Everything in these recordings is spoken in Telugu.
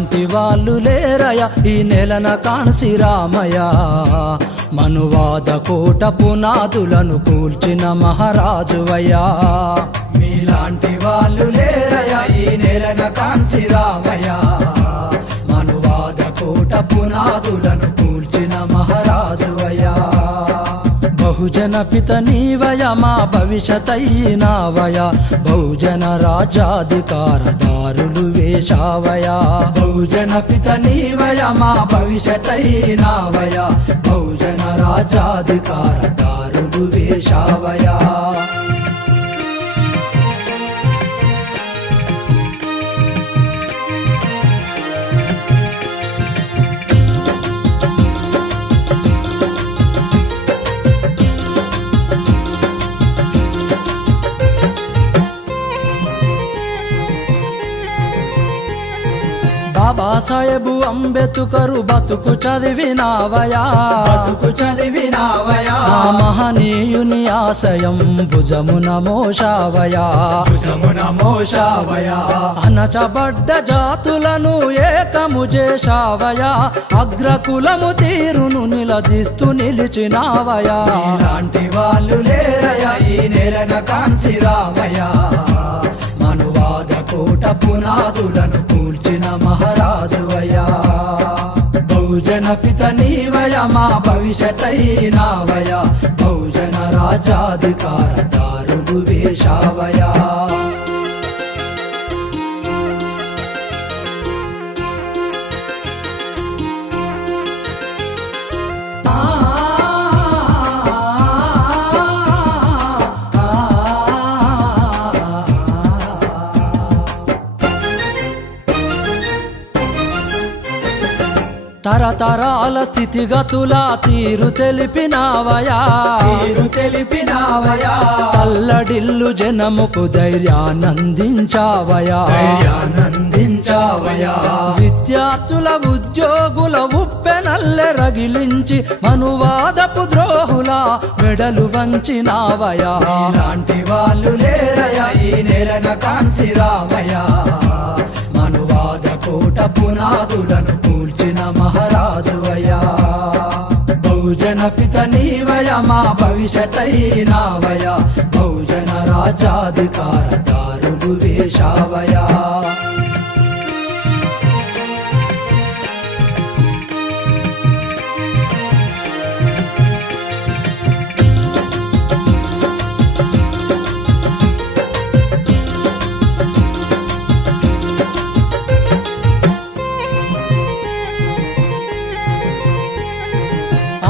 మీలాంటి వాళ్ళు లేరయ ఈ నెలన కాన్సి రామయ్య మనువాద కోట పునాదులను కూల్చిన మహారాజువయ్యా మీలాంటి వాళ్ళు లేరయ ఈ నెలన కాన్సి రామయ్య మనువాద కోట పునాదులను కూల్చిన మహారాజువయ్యా బహుజన పిత నీవయ మా భవిష్యతైనావయ బహుజన రాజ్యాధికారదారులు వేశావయ బహుజన పిత నీవయ మా భవిష్యతైనావయ బహుజన రాజ్యాధికారదారులు వేశావయ బాబాసాహెబు అంబేద్కరు బతుకు చదివినావయా మహనీయుని ఆశయం భుజమున మోషావయా అనచబడ్డ జాతులను ఏకము చేశావయా అగ్రకులము తీరును నిలదీస్తూ నిలిచినావయా ఇలాంటి వాళ్ళు లేరయా ఈ నెలన కాన్సి రామయ్య మనువాద కోట పునాదులను కూల్చిన మహారాజువయ్యా బహుజన పిత నీవయ మా భవిష్యతైనావయ బహుజన రాజ్యాధికారదారులు వేశావయా తరతరాల స్థితిగతుల తీరు తెలిపినావయా తల్లడిల్లు జనముకు ధైర్యానందించావయా విద్యార్థుల ఉద్యోగుల ఉప్పెనల్లె రగిలించి మనువాదపు ద్రోహుల మెడలు వంచినావయా ఇలాంటి వాళ్ళు లేరయా ఈ నెలన కాన్సి రామయ్య మనువాద కోట పునాదులను కూల్చిన మహారాజువయ్యా బహుజన పిత నీవయ మా భవిష్యతైనావయ బహుజన రాజ్యాధికారదారులు వేశావయా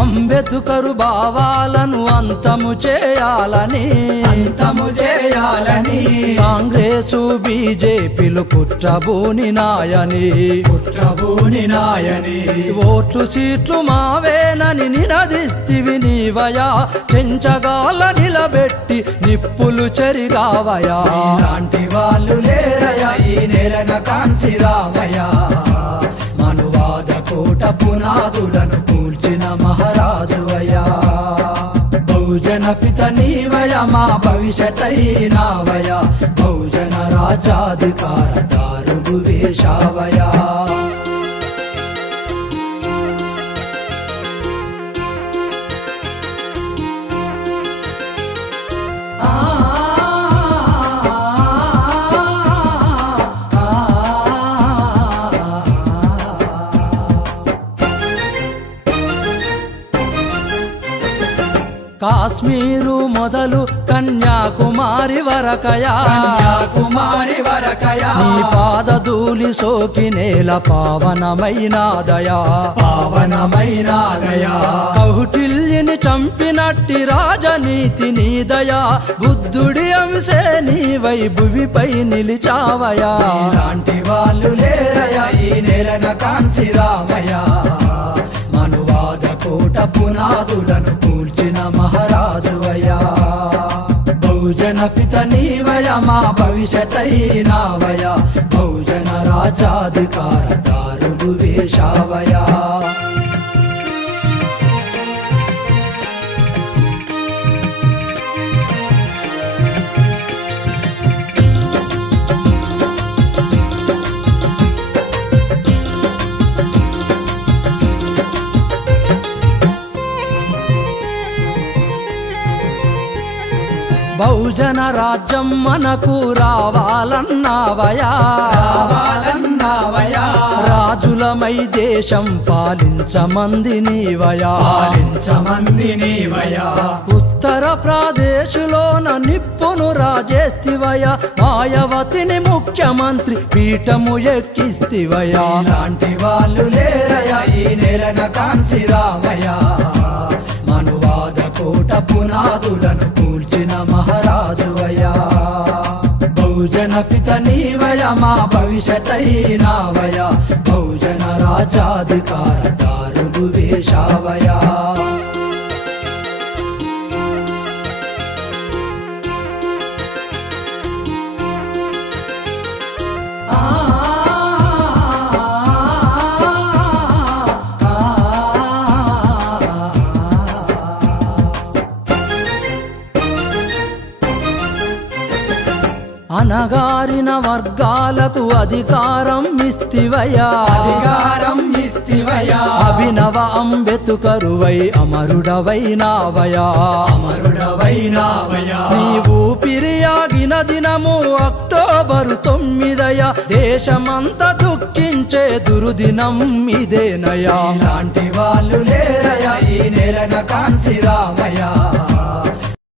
అంబేద్కరు భావాలను అంతము చేయాలని కాంగ్రెసు బీజేపీలు కుట్రబూని నాయని ఓట్లు సీట్లు మావేనని నినదిస్తివి నీవయా చెంచగాల నిలబెట్టి నిప్పులు చెరిగావయా ఇలాంటి వాళ్ళు లేరయా ఈ నెలన కాన్సి రామయ్య మనువాద కోట పునాదులను కూల్చిన మహారాజువయ్యా బహుజన పిత నీవయ మా భవిష్యతైనావయ బహుజన రాజ్యాధికారదారులు వేశావయా కాశ్మీరు మొదలు కన్యాకుమారి వరకయా నీ పాదధూళి సోకి నేల పావనమైనాదయా కౌటిల్యని చంపినట్టి రాజనీతి నీదయా బుద్ధుడి అంశే నీవై భువిపై నిలిచావయా ఇలాంటి వాళ్ళు లేరయా ఈ నెలన కాన్సి రామయ్య మనువాద కోట పునాదులను కూల్చిన మహారాజువయ్యా బహుజన పిత నీవయ మా భవిష్యతైనావయ బహుజన రాజ్యాధికారదారులు వేశావయా బహుజన రాజ్యం మనకు రావాలన్నావయా రాజులమై దేశం పాలించమంది నీవయా ఉత్తర ప్రదేశులోన నిప్పును రాజేస్తివయా మాయావతిని ముఖ్యమంత్రి పీఠము ఎక్కిస్తివయా లాంటి వాళ్ళు లేరయా ఈ నేలన కాంచి రామయ్య మనువాద కోట పునాదులను కూల్చిన మహారాజువయ్యా బహుజన పిత నీవయ మా భవిష్యతైనావయ బహుజన రాజాధికార దారులు వేశావయా అనగారిన వర్గాలకు అధికారం ఇస్తివయా అభినవ అంబేద్కరువై అమరుడవైనావయా నీవు పిరియాగిన దినము అక్టోబరు 9 దేశమంతా దుఃఖించే దురుదినం ఇదేనయా లాంటి వాళ్ళు లేరయా ఈ నేలన కాంచి రామయ్య